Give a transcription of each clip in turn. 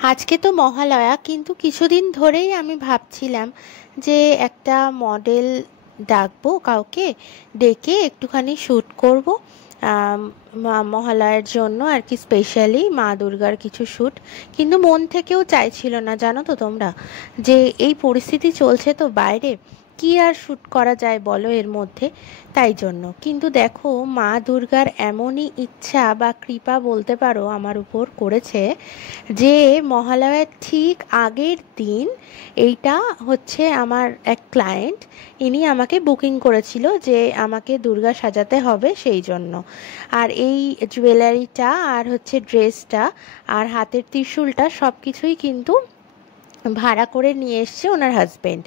আজকে তো মহালয়া, কিন্তু কিছুদিন ধরেই আমি ভাবছিলাম যে একটা মডেল ডাকবো, কাউকে ডেকে একটুখানি শ্যুট করব। মহালয়ার জন্য আর কি, স্পেশালি মা দুর্গার কিছু শ্যুট। কিন্তু মন থেকেও চাইছিল না, জানো তো তোমরা, যে এই পরিস্থিতি চলছে তো বাইরে, কি আর শ্যুট করা যায় বলো এর মধ্যে। তাই জন্য কিন্তু দেখো, মা দুর্গার এমনই ইচ্ছা বা কৃপা বলতে পারো আমার উপর করেছে, যে মহালয়ার ঠিক আগের দিন, এইটা হচ্ছে আমার এক ক্লায়েন্ট, ইনি আমাকে বুকিং করেছিল যে আমাকে দুর্গা সাজাতে হবে সেই জন্য। আর এই জুয়েলারিটা আর হচ্ছে ড্রেসটা আর হাতের ত্রিশূলটা সব কিছুই কিন্তু ভাড়া করে নিয়ে এসছে ওনার হাজবেন্ড।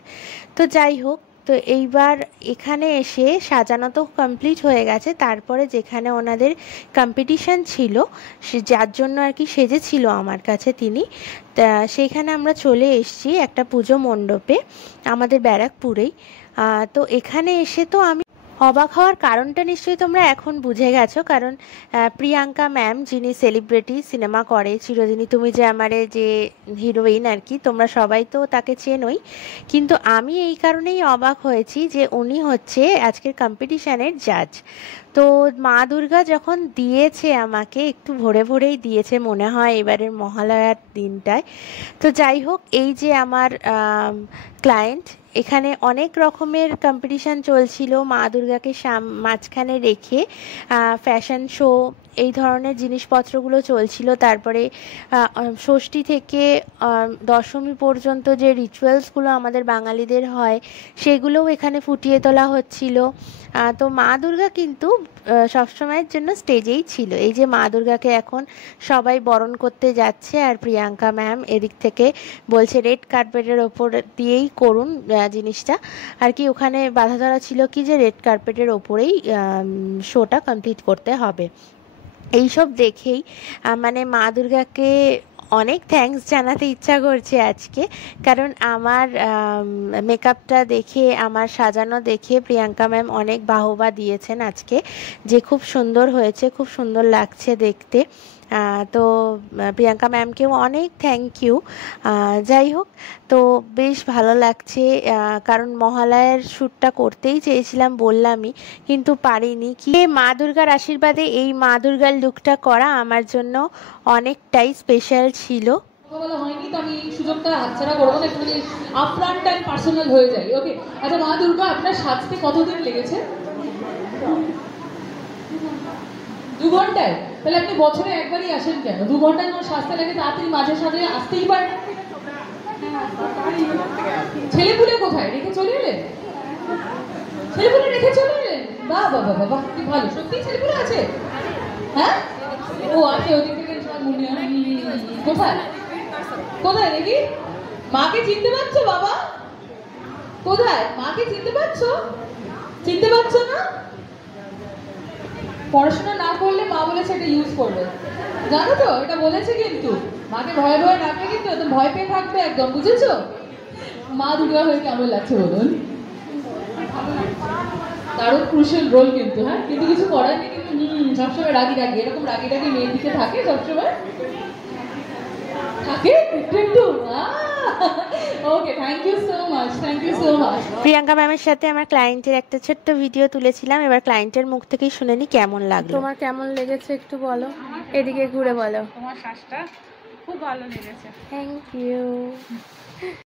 তো যাই হোক, তো এইবার এখানে এসে সাজানো তো কমপ্লিট হয়ে গেছে, তারপরে যেখানে ওনাদের কম্পিটিশন ছিল, সে যার জন্য আর কি সেজেছিল আমার কাছে তিনি, তা সেইখানে আমরা চলে এসেছি একটা পুজো মণ্ডপে আমাদের ব্যারাকপুরেই। তো এখানে এসে তো আমি অবাক হওয়ার কারণটা নিশ্চয়ই তোমরা এখন বুঝে গেছো, কারণ প্রিয়াঙ্কা ম্যাম, যিনি সেলিব্রিটি সিনেমা করে চিরদিনই তুমি যে আমারে, যে হিরোইন আর কি, তোমরা সবাই তো তাকে চেনোই। কিন্তু আমি এই কারণেই অবাক হয়েছি যে উনি হচ্ছে আজকের কম্পিটিশানের জাজ। তো মা দুর্গা যখন দিয়েছে আমাকে, একটু ভোরে ভোরেই দিয়েছে মনে হয় এবারের মহালয়ার দিনটায়। তো যাই হোক, এই যে আমার ক্লায়েন্ট, এখানে অনেক রকমের কম্পিটিশান চলছিল মা দুর্গাকে মাঝখানে রেখে, ফ্যাশন শো, এই ধরনের জিনিসপত্রগুলো চলছিল। তারপরে ষষ্ঠী থেকে দশমী পর্যন্ত যে রিচুয়ালসগুলো আমাদের বাঙালিদের হয়, সেগুলোও এখানে ফুটিয়ে তোলা হচ্ছিল। তো মা দুর্গা কিন্তু সবসময়ের জন্য স্টেজেই ছিল। এই যে মা দুর্গাকে এখন সবাই বরণ করতে যাচ্ছে, আর প্রিয়াঙ্কা ম্যাম এদিক থেকে বলছে রেড কার্পেটের ওপর দিয়েই করুন জিনিসটা আর কি। ওখানে বাধা ধরা ছিল কি, যে রেড কার্পেটের ওপরেই শোটা কমপ্লিট করতে হবে। এইসব দেখেই মানে মা দুর্গাকে অনেক থ্যাঙ্কস জানাতে ইচ্ছা করছে আজকে, কারণ আমার মেকআপটা দেখে, আমার সাজানো দেখে প্রিয়াঙ্কা ম্যাম অনেক বাহবা দিয়েছেন আজকে, যে খুব সুন্দর হয়েছে, খুব সুন্দর লাগছে দেখতে। তো প্রিয়াঙ্কা ম্যামকেও অনেক থ্যাংক ইউ। যাই হোক, তো বেশ ভালো লাগছে, কারণ মহালয়ার শ্যুটটা করতেই চেয়েছিলাম বললামই, কিন্তু পারিনি। কি মা দুর্গার আশীর্বাদে এই মা দুর্গার লুকটা করা আমার জন্য অনেকটাই স্পেশাল ছিল। বলা হয়নি, তো আমি সুযোগটা হাতছাড়া করবো না, একটু আপফ্রন্ট অ্যান্ড পার্সোনাল হয়ে যায়। ওকে, আচ্ছা মা দুর্গা, আপনার সাজতে কতদিন লেগেছে? 2 ঘন্টায়? তাহলে আপনি বছরে একবারই আসেন কেন? 2 ঘন্টায় যখন সাজতে লাগে, তাড়াতাড়ি মাঝে সাজে আসতেই পারে। ছেলেপুলে কোথায় রেখে চলে এলেন? ছেলেপুলে রেখে চলে এলেন? বাহ বাহ বাহ বাহ, কি ভালো। সত্যি ছেলেপুলে আছে? হ্যাঁ, ও আছে ওদিক থেকে। কোথায় কোথায় দেখি? মাকে চিনতে পারছো বাবা? কোথায়? মাকে চিনতে পারছো? চিনতে পারছো না? পড়াশোনা না করলে মা বলেছে এটা ইউজ করবে, জানো তো? এটা বলেছে কিন্তু মাকে ভয়ে ভয়ে রাখবে, কিন্তু তো ভয় পেয়ে থাকবে একদম, বুঝেছো? মা দুর্গা হয়ে কেমন লাগছে বলুন? দারুণ ক্রুশিয়াল রোল কিন্তু, হ্যাঁ, কিন্তু কিছু করার নেই। কিন্তু সবসময় রাগি রাগি, এরকম রাগি রাগি মেয়ের দিকে থাকে সবসময়, থাকে একটু। Okay, thank you so much, thank you so much. Priyanka ম্যামের সাথে আমার ক্লায়েন্টের একটা ছোট্ট ভিডিও তুলেছিলাম, এবার ক্লায়েন্টের মুখ থেকেই শুনে নি কেমন লাগলো। তোমার কেমন লেগেছে একটু বলো, এদিকে ঘুরে বলো। তোমার শ্বাসটা খুব ভালো লেগেছে। Thank you.